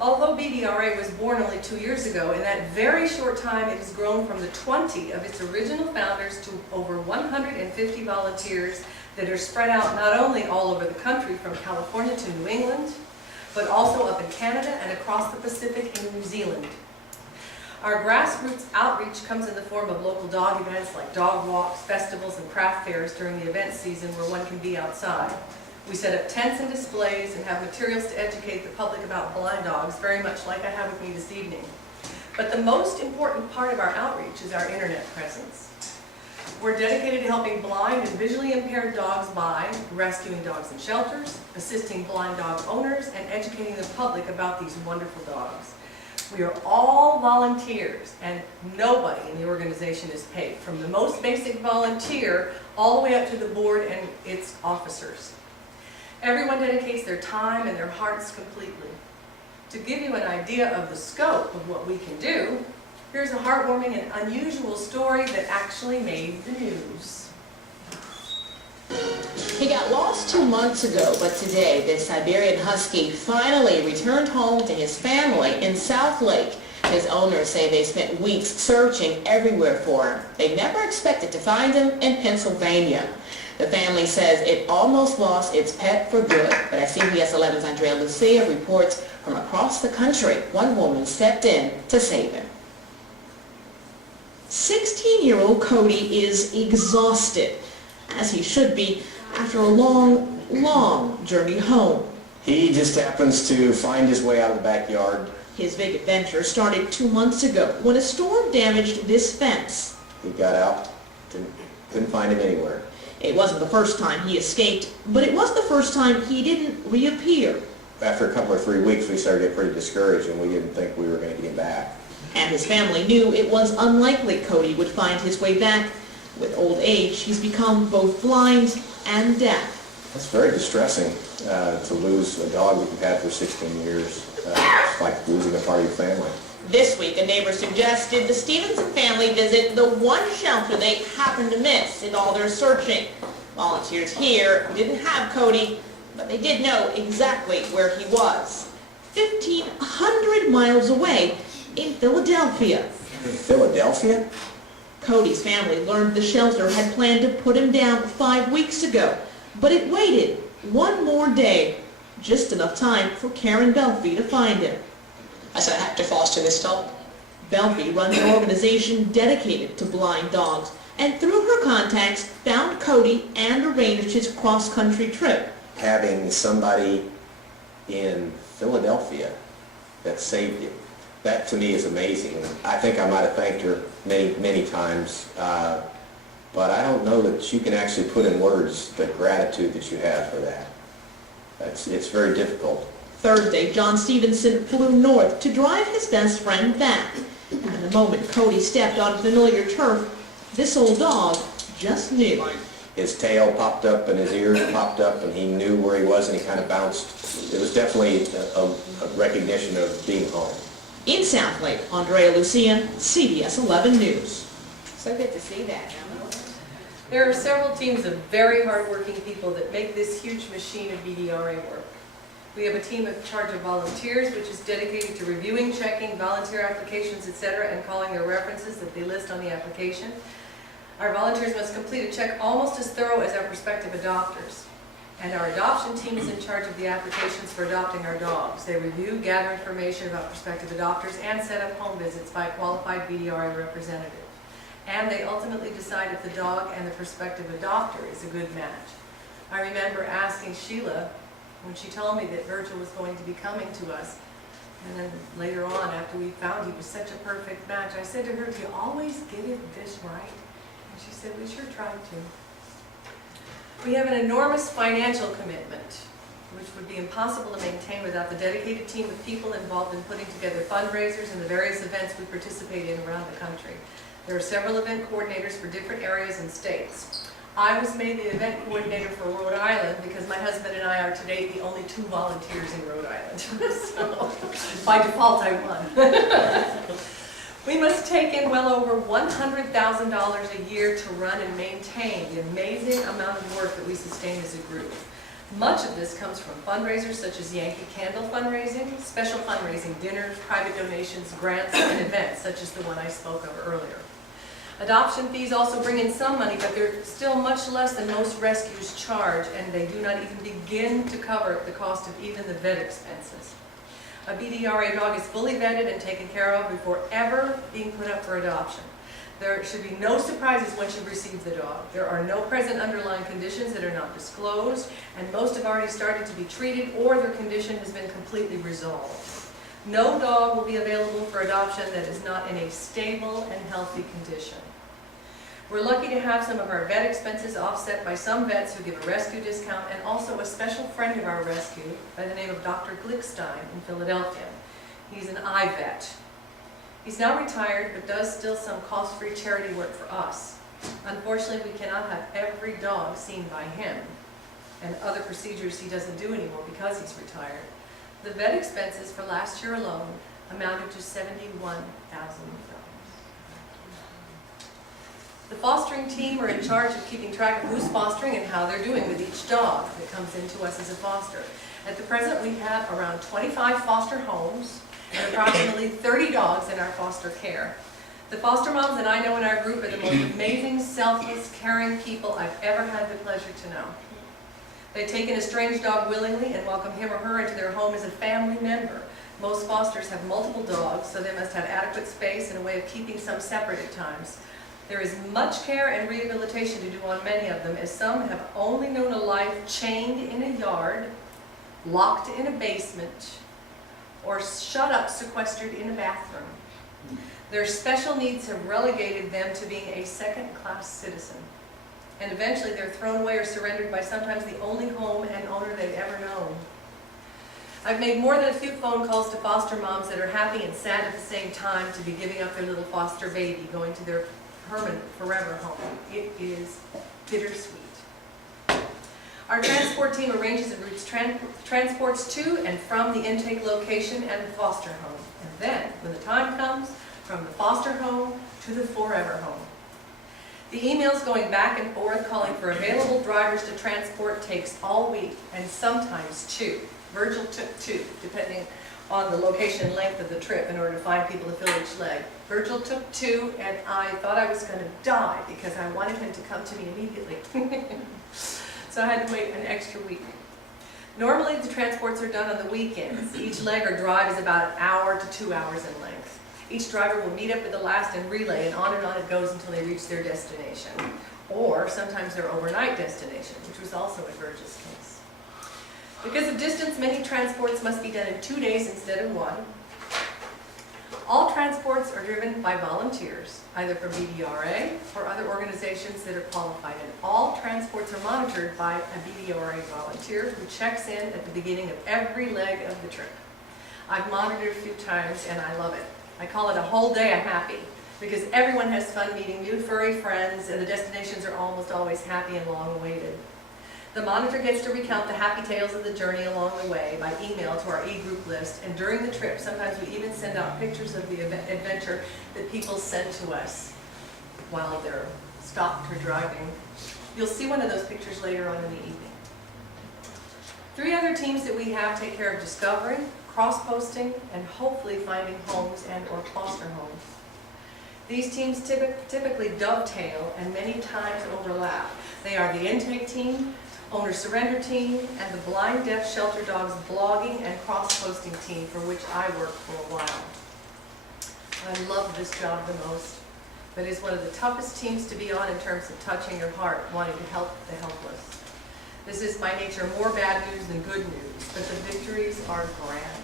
Although BDRA was born only 2 years ago, in that very short time it has grown from the 20 of its original founders to over 150 volunteers that are spread out not only all over the country from California to New England, but also up in Canada and across the Pacific in New Zealand. Our grassroots outreach comes in the form of local dog events like dog walks, festivals, and craft fairs during the event season where one can be outside. We set up tents and displays and have materials to educate the public about blind dogs, very much like I have with me this evening. But the most important part of our outreach is our internet presence. We're dedicated to helping blind and visually impaired dogs by rescuing dogs in shelters, assisting blind dog owners, and educating the public about these wonderful dogs. We are all volunteers, and nobody in the organization is paid, from the most basic volunteer all the way up to the board and its officers. Everyone dedicates their time and their hearts completely. To give you an idea of the scope of what we can do, here's a heartwarming and unusual story that actually made the news. He got lost 2 months ago, but today this Siberian Husky finally returned home to his family in South Lake. His owners say they spent weeks searching everywhere for him. They never expected to find him in Pennsylvania. The family says it almost lost its pet for good, but as CBS 11's Andrea Lucia reports from across the country, one woman stepped in to save him. 16-year-old Cody is exhausted, as he should be, after a long journey home. He just happens to find his way out of the backyard. His big adventure started 2 months ago when a storm damaged this fence. He got out, couldn't find him anywhere. It wasn't the first time he escaped, but it was the first time he didn't reappear. After a couple or 3 weeks, we started to get pretty discouraged, and we didn't think we were going to get him back. And his family knew it was unlikely Cody would find his way back. With old age, he's become both blind and deaf. It's very distressing to lose a dog that you've had for 16 years. It's like losing a part of your family. This week, a neighbor suggested the Stevenson family visit the one shelter they happened to miss in all their searching. Volunteers here didn't have Cody, but they did know exactly where he was. 1,500 miles away in Philadelphia. Philadelphia? Cody's family learned the shelter had planned to put him down 5 weeks ago, but it waited one more day, just enough time for Karen Belfi to find him. I said I have to foster this dog. Belfi runs an organization dedicated to blind dogs, and through her contacts found Cody and arranged his cross-country trip. Having somebody in Philadelphia that saved you, that to me is amazing. I think I might have thanked her many times, but I don't know that you can actually put in words the gratitude that you have for that. It's very difficult. Thursday, John Stevenson flew north to drive his best friend back. And the moment Cody stepped on familiar turf, this old dog just knew. His tail popped up and his ears popped up, and he knew where he was, and he kind of bounced. It was definitely a recognition of being home. In South Lake, Andrea Lucian, CBS 11 News. So good to see that. There are several teams of very hardworking people that make this huge machine of BDRA work. We have a team in charge of volunteers, which is dedicated to reviewing, checking volunteer applications, etc., and calling their references that they list on the application. Our volunteers must complete a check almost as thorough as our prospective adopters. And our adoption team is in charge of the applications for adopting our dogs. They review, gather information about prospective adopters, and set up home visits by a qualified BDRA representative. And they ultimately decide if the dog and the prospective adopter is a good match. I remember asking Sheila when she told me that Virgil was going to be coming to us, and then later on, after we found he was such a perfect match, I said to her, "Do you always get this right?" And she said, "We sure tried to." We have an enormous financial commitment, which would be impossible to maintain without the dedicated team of people involved in putting together fundraisers and the various events we participate in around the country. There are several event coordinators for different areas and states. I was made the event coordinator for Rhode Island because my husband and I are today the only 2 volunteers in Rhode Island. So, by default, I won. We must take in well over $100,000 a year to run and maintain the amazing amount of work that we sustain as a group. Much of this comes from fundraisers such as Yankee Candle fundraising, special fundraising dinners, private donations, grants, and events such as the one I spoke of earlier. Adoption fees also bring in some money, but they're still much less than most rescues charge, and they do not even begin to cover the cost of even the vet expenses. A BDRA dog is fully vetted and taken care of before ever being put up for adoption. There should be no surprises once you receive the dog. There are no present underlying conditions that are not disclosed, and most have already started to be treated or their condition has been completely resolved. No dog will be available for adoption that is not in a stable and healthy condition. We're lucky to have some of our vet expenses offset by some vets who give a rescue discount, and also a special friend of our rescue by the name of Dr. Glickstein in Philadelphia. He's an eye vet. He's now retired, but does still some cost-free charity work for us. Unfortunately, we cannot have every dog seen by him, and other procedures he doesn't do anymore because he's retired. The vet expenses for last year alone amounted to $71,000. The fostering team are in charge of keeping track of who's fostering and how they're doing with each dog that comes into us as a foster. At the present, we have around 25 foster homes and approximately 30 dogs in our foster care. The foster moms that I know in our group are the most amazing, selfless, caring people I've ever had the pleasure to know. They take in a strange dog willingly and welcome him or her into their home as a family member. Most fosters have multiple dogs, so they must have adequate space and a way of keeping some separate at times. There is much care and rehabilitation to do on many of them, as some have only known a life chained in a yard, locked in a basement, or shut up, sequestered in a bathroom. Their special needs have relegated them to being a second-class citizen. And eventually they're thrown away or surrendered by sometimes the only home and owner they've ever known. I've made more than a few phone calls to foster moms that are happy and sad at the same time to be giving up their little foster baby, going to their permanent, forever home. It is bittersweet. Our transport team arranges and routes transports to and from the intake location and the foster home. And then, when the time comes, from the foster home to the forever home. The emails going back and forth calling for available drivers to transport takes all week, and sometimes 2. Virgil took 2, depending on the location and length of the trip in order to find people to fill each leg. Virgil took 2, and I thought I was going to die because I wanted him to come to me immediately. So I had to wait an extra week. Normally the transports are done on the weekends. Each leg or drive is about 1 hour to 2 hours in length. Each driver will meet up with the last and relay, and on it goes until they reach their destination. Or sometimes their overnight destination, which was also in Virgil's case. Because of distance, many transports must be done in 2 days instead of 1. All transports are driven by volunteers, either from BDRA or other organizations that are qualified, and all transports are monitored by a BDRA volunteer who checks in at the beginning of every leg of the trip. I've monitored a few times and I love it. I call it a whole day of happy, because everyone has fun meeting new furry friends, and the destinations are almost always happy and long-awaited. The monitor gets to recount the happy tales of the journey along the way by email to our e-group list, and during the trip, sometimes we even send out pictures of the adventure that people send to us while they're stopped or driving. You'll see one of those pictures later on in the evening. 3 other teams that we have take care of discovering, cross-posting, and hopefully finding homes and or foster homes. These teams typically dovetail and many times overlap. They are the intake team, owner surrender team, and the blind deaf shelter dogs blogging and cross-posting team, for which I worked for a while. I love this job the most, but it's one of the toughest teams to be on in terms of touching your heart, wanting to help the helpless. This is by nature more bad news than good news, but the victories are grand.